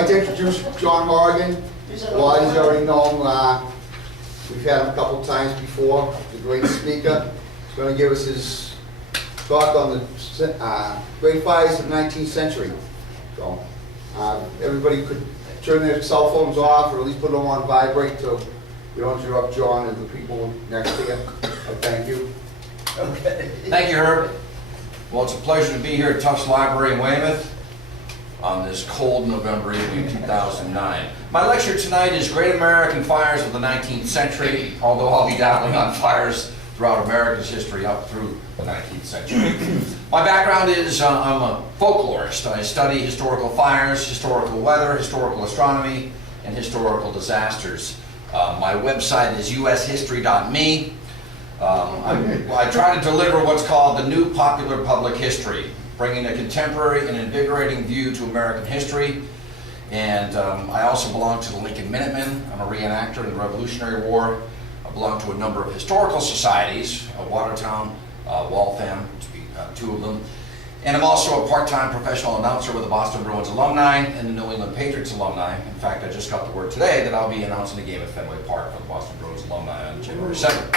like to introduce John Horrigan. A lot of you already know him. We've had him a couple times before. He's a great speaker. He's going to give us his talk on the great fires of the 19th century. So everybody could turn their cell phones off, or at least put them on vibrate so you don't interrupt John and the people next to you. Thank you. Okay. Thank you, Herb. Well, it's a pleasure to be here at Tufts Library in Weymouth on this cold November evening in 2009. My lecture tonight is Great American Fires of the 19th Century, although I'll be dabbling on fires throughout America's history up through the 19th century. My background is I'm a folklorist. I study historical fires, historical weather, historical astronomy, and historical disasters. My website is ushistory.me. I try to deliver what's called the new popular public history, bringing a contemporary and invigorating view to American history. And I also belong to the Lincoln Minutemen. I'm a reenactor in the Revolutionary War. I belong to a number of historical societies, Watertown, Waltham, to be two of them. And I'm also a part-time professional announcer with the Boston Bruins alumni and the New England Patriots alumni. In fact, I just got the word today that I'll be announcing a game at Fenway Park for the Boston Bruins alumni on January 2nd.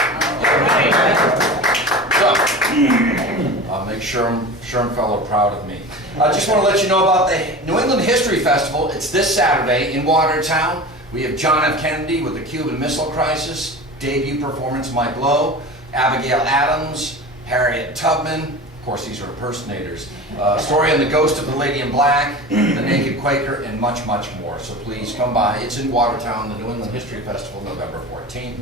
So, I'll make Sherm fellow proud of me. I just want to let you know about the New England History Festival. It's this Saturday in Watertown. We have John F. Kennedy with the Cuban Missile Crisis, debut performance Mike Lowe, Abigail Adams, Harriet Tubman. Of course, these are impersonators. Story on the Ghost of the Lady in Black, The Naked Quaker, and much, much more. So please come by. It's in Watertown, the New England History Festival, November 14th.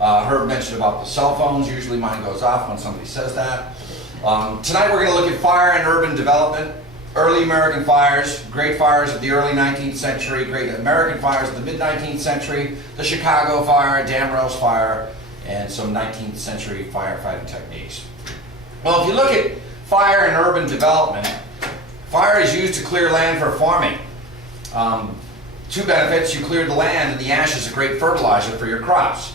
Herb mentioned about the cell phones. Usually mine goes off when somebody says that. Tonight we're going to look at fire and urban development, early American fires, great fires of the early 19th century, great American fires of the mid-19th century, the Chicago Fire, Damrell's Fire, and some 19th century firefighting techniques. Well, if you look at fire and urban development, fire is used to clear land for farming. Two benefits: you clear the land, and the ash is a great fertilizer for your crops.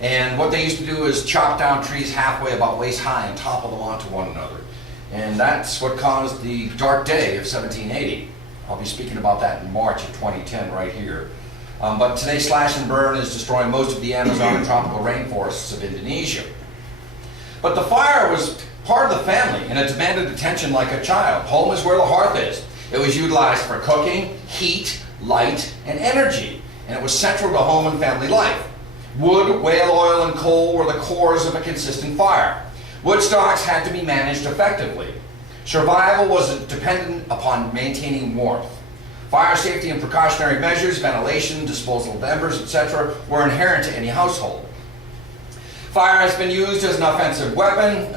And what they used to do is chop down trees halfway, about waist high, and topple them onto one another. And that's what caused the dark day of 1780. I'll be speaking about that in March of 2010 right here. But today, slash and burn is destroying most of the Amazon and tropical rainforests of Indonesia. But the fire was part of the family, and it demanded attention like a child. Home is where the hearth is. It was utilized for cooking, heat, light, and energy, and it was central to home and family life. Wood, whale oil, and coal were the cores of a consistent fire. Wood stocks had to be managed effectively. Survival was dependent upon maintaining warmth. Fire safety and precautionary measures, ventilation, disposal of embers, etc., were inherent to any household. Fire has been used as an offensive weapon.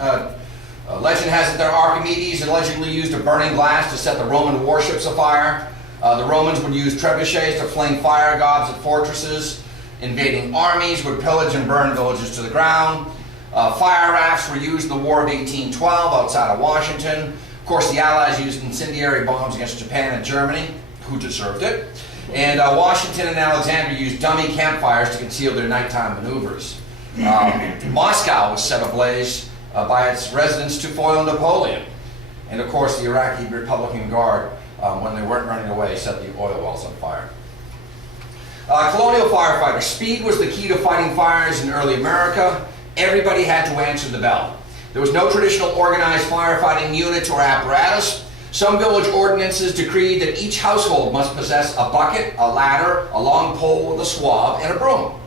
Legend has it that Archimedes allegedly used a burning glass to set the Roman warships afire. The Romans would use trebuchets to fling fire gobs at fortresses. Invading armies would pillage and burn villages to the ground. Fire rafts were used in the War of 1812 outside of Washington. Of course, the Allies used incendiary bombs against Japan and Germany, who deserved it. And Washington and Alexandria used dummy campfires to conceal their nighttime maneuvers. Moscow was set ablaze by its residents to foil Napoleon. And of course, the Iraqi Republican Guard, when they weren't running away, set the oil wells on fire. Colonial firefighters. Speed was the key to fighting fires in early America. Everybody had to answer the bell. There was no traditional organized firefighting unit or apparatus. Some village ordinances decreed that each household must possess a bucket, a ladder, a long pole with a swab, and a broom.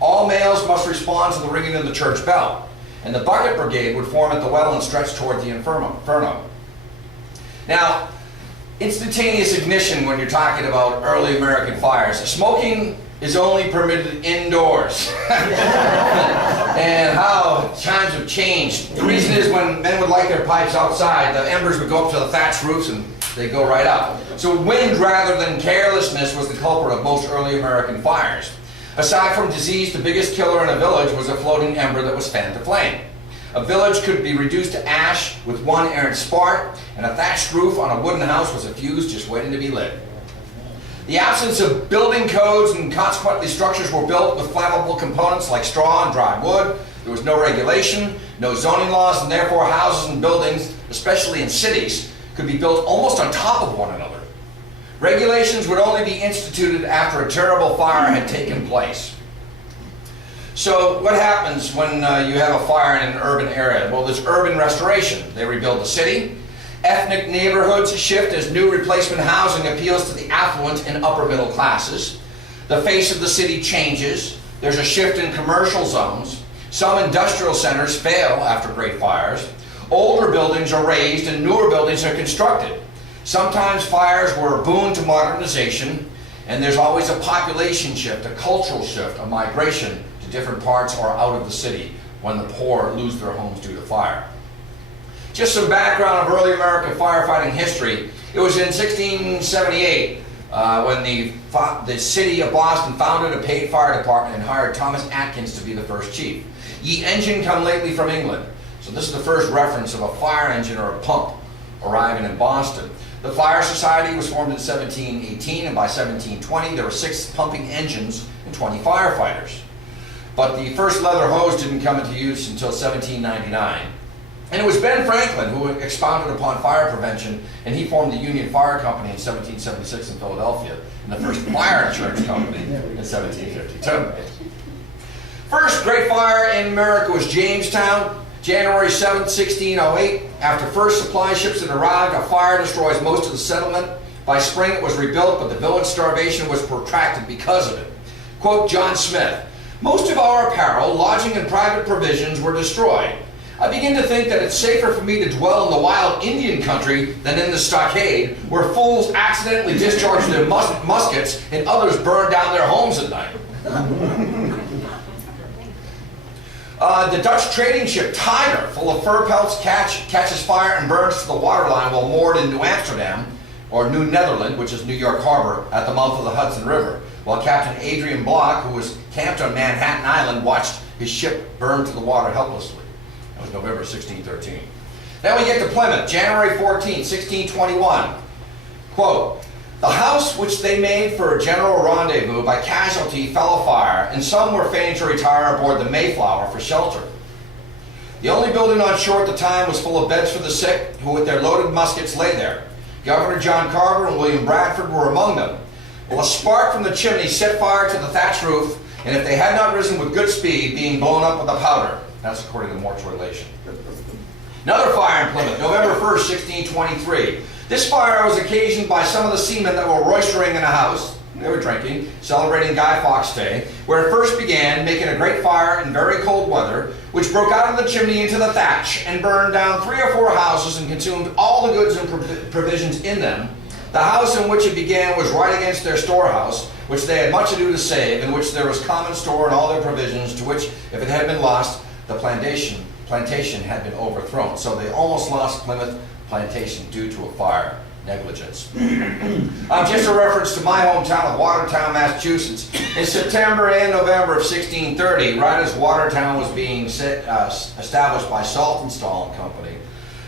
All males must respond to the ringing of the church bell. And the bucket brigade would form at the well and stretch toward the inferno. Now, instantaneous ignition when you're talking about early American fires. Smoking is only permitted indoors. And how times have changed. The reason is when men would light their pipes outside, the embers would go up to the thatched roofs and they go right up. So wind rather than carelessness was the culprit of most early American fires. Aside from disease, the biggest killer in a village was a floating ember that was fanned to flame. A village could be reduced to ash with one errant spark, and a thatched roof on a wooden house was a fuse just waiting to be lit. The absence of building codes, and consequently structures were built with flammable components like straw and dry wood. There was no regulation, no zoning laws, and therefore houses and buildings, especially in cities, could be built almost on top of one another. Regulations would only be instituted after a terrible fire had taken place. So what happens when you have a fire in an urban area? Well, there's urban restoration. They rebuild the city. Ethnic neighborhoods shift as new replacement housing appeals to the affluent and upper middle classes. The face of the city changes. There's a shift in commercial zones. Some industrial centers fail after great fires. Older buildings are razed and newer buildings are constructed. Sometimes fires were a boon to modernization, and there's always a population shift, a cultural shift, a migration to different parts or out of the city when the poor lose their homes due to fire. Just some background of early American firefighting history. It was in 1678 when the city of Boston founded a paid fire department and hired Thomas Atkins to be the first chief. Ye engine come lately from England. So this is the first reference of a fire engine or a pump arriving in Boston. The Fire Society was formed in 1718, and by 1720 there were 6 pumping engines and 20 firefighters. But the first leather hose didn't come into use until 1799. And it was Ben Franklin who expounded upon fire prevention, and he formed the Union Fire Company in 1776 in Philadelphia, and the first fire insurance company in 1752. First great fire in America was Jamestown, January 7, 1608. After first supply ships had arrived, a fire destroys most of the settlement. By spring it was rebuilt, but the village starvation was protracted because of it. Quote John Smith, "Most of our apparel, lodging, and private provisions were destroyed. I begin to think that it's safer for me to dwell in the wild Indian country than in the stockade, where fools accidentally discharge their muskets and others burn down their homes at night." The Dutch trading ship Tiger, full of fur pelts, catches fire and burns to the waterline while moored in New Amsterdam, or New Netherland, which is New York Harbor, at the mouth of the Hudson River, while Captain Adrian Block, who was camped on Manhattan Island, watched his ship burn to the water helplessly. That was November 1613. Then we get to Plymouth, January 14, 1621. Quote, "The house which they made for a general rendezvous by casualty fell afire, and some were fain to retire aboard the Mayflower for shelter. The only building on shore at the time was full of beds for the sick, who with their loaded muskets lay there. Governor John Carver and William Bradford were among them. Well, a spark from the chimney set fire to the thatched roof, and if they had not risen with good speed, being blown up with the powder." That's according to Mort's relation. Another fire in Plymouth, November 1st, 1623. This fire was occasioned by some of the seamen that were roistering in a house. They were drinking, celebrating Guy Fawkes Day, where it first began, making a great fire in very cold weather, which broke out of the chimney into the thatch and burned down 3 or 4 houses and consumed all the goods and provisions in them. The house in which it began was right against their storehouse, which they had much ado to save, in which there was common store and all their provisions, to which, if it had been lost, the plantation had been overthrown. So they almost lost Plymouth Plantation due to a fire. Negligence. Just a reference to my hometown of Watertown, Massachusetts. In September and November of 1630, right as Watertown was being established by Saltonstall and Company,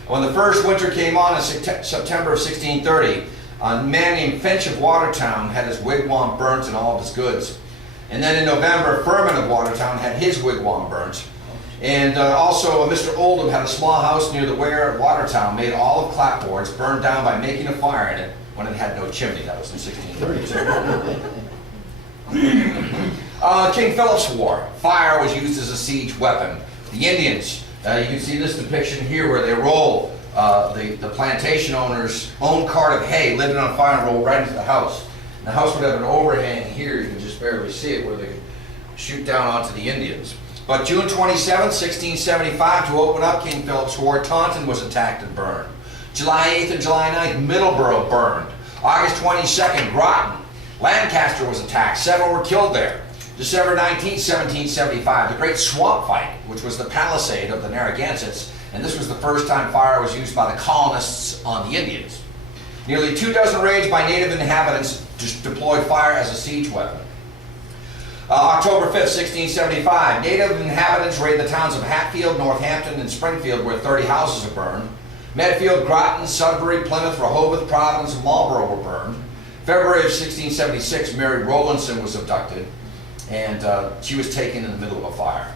when the first winter came on in September of 1630, a man named Finch of Watertown had his wigwam burnt and all of his goods. And then in November, Furman of Watertown had his wigwam burnt. And also Mr. Oldham had a small house near the Weir at Watertown made all of clapboards, burned down by making a fire in it when it had no chimney. That was in 1632. King Philip's War. Fire was used as a siege weapon. The Indians, you can see this depiction here where they roll the plantation owner's own cart of hay, lit it on fire and roll right into the house. And the house would have an overhang here, you can just barely see it, where they could shoot down onto the Indians. But June 27, 1675, to open up King Philip's War, Taunton was attacked and burned. July 8th and July 9th, Middleborough burned. August 22nd, Groton. Lancaster was attacked. 7 were killed there. December 19, 1775, the Great Swamp Fight, which was the palisade of the Narragansetts, and this was the first time fire was used by the colonists on the Indians. Nearly 24 raids by native inhabitants deployed fire as a siege weapon. October 5th, 1675, native inhabitants raided the towns of Hatfield, Northampton, and Springfield, where 30 houses are burned. Medfield, Groton, Sudbury, Plymouth, Rehoboth, Providence, and Marlborough were burned. February of 1676, Mary Rowlandson was abducted, and she was taken in the middle of a fire.